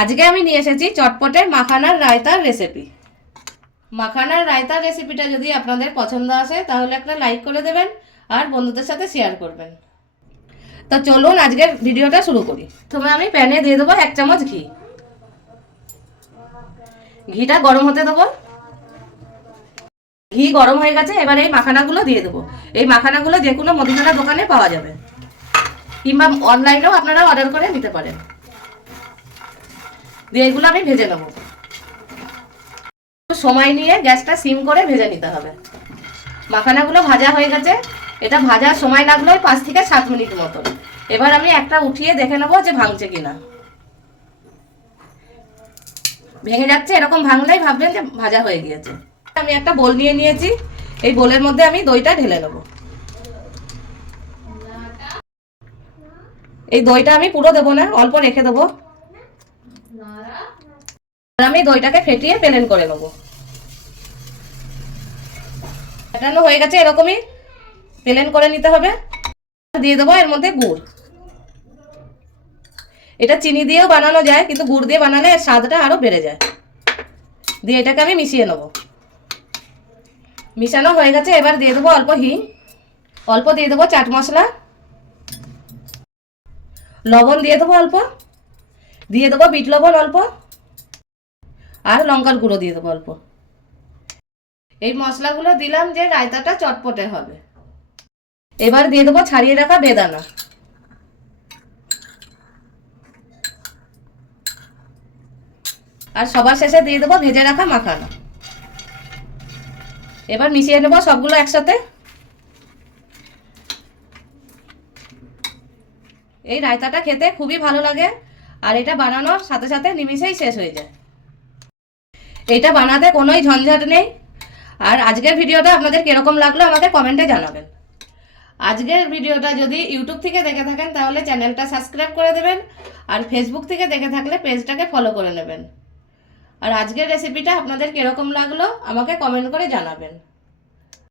আজকে আমি নিয়ে এসেছি চটপটে মাখানার রায়তার রেসিপি মাখানার রায়তার রেসিপিটা যদি আপনাদের পছন্দ আসে, তাহলে একটা লাইক করে দেবেন আর বন্ধুদের সাথে শেয়ার করবেন। তো চলুন আজকের ভিডিওটা শুরু করি। প্রথমে আমি প্যানে দিয়ে দেবো এক চামচ ঘি। ঘিটা গরম হতে দেবো। ঘি গরম হয়ে গেছে, এবার এই মাখানাগুলো দিয়ে দেবো। এই মাখানাগুলো যে কোনো মুদিখানা দোকানে পাওয়া যাবে। কিংবা অনলাইনেও আপনারা অর্ডার করে নিতে পারেন। দিয়ে এগুলো আমি ভেজে নেব। সময় নিয়ে গ্যাসটা সিম করে ভেজে নিতে হবে। মাখানাগুলো ভাজা হয়ে গেছে। এটা ভাজার সময় লাগল ওই পাঁচ থেকে সাত মিনিট মতন। এবার আমি একটা উঠিয়ে দেখে নেব যে ভাঙছে কিনা। ভেঙে যাচ্ছে, এরকম ভাঙলেই ভাববেন যে ভাজা হয়ে গিয়েছে। আমি একটা বোল নিয়ে নিয়েছি। এই বোলের মধ্যে আমি দইটা ঢেলে নেব। এই দইটা আমি পুরো দেবো না, অল্প রেখে দেবো। আমি দইটাকে ফেটিয়ে প্লেন করে নেব। ফেটানো হয়ে গেছে এরকমই। প্লেন করে নিতে হবে। দিয়ে দেবো এর মধ্যে গুড়। এটা চিনি দিয়েও বানানো যায়, কিন্তু গুড় দিয়ে বানালে স্বাদটা আরও বেড়ে যায়। দিয়ে এটাকে আমি মিশিয়ে নেব। মিশানো হয়ে গেছে, এবার দিয়ে দেবো অল্প হিং। অল্প দিয়ে দেবো চাট মশলা। লবণ দিয়ে দেবো অল্প। দিয়ে দেবো বিট লবণ অল্প আর লঙ্কার গুঁড়ো দিয়ে দেবো অল্প। এই মশলাগুলো দিলাম যে রায়তাটা চটপটে হবে। এবার দিয়ে দেবো ছাড়িয়ে রাখা বেদানা। আর সবার শেষে দিয়ে দেবো ভেজে রাখা মাখানা। এবার মিশিয়ে নেব সবগুলো একসাথে। এই রায়তাটা খেতে খুবই ভালো লাগে। আর এটা বানানোর সাথে সাথে নিমিষেই শেষ হয়ে যায়। এটা বানাতে কোনোই ঝঞ্ঝাট নেই। আর আজকের ভিডিওটা আপনাদের কীরকম লাগল আমাকে কমেন্টে জানাবেন। আজকের ভিডিওটা যদি ইউটিউব থেকে দেখে থাকেন, তাহলে চ্যানেলটা সাবস্ক্রাইব করে দেবেন আর ফেসবুক থেকে দেখে থাকলে পেজটাকে ফলো করে নেবেন। আর আজকের রেসিপিটা আপনাদের কীরকম লাগল আমাকে কমেন্ট করে জানাবেন।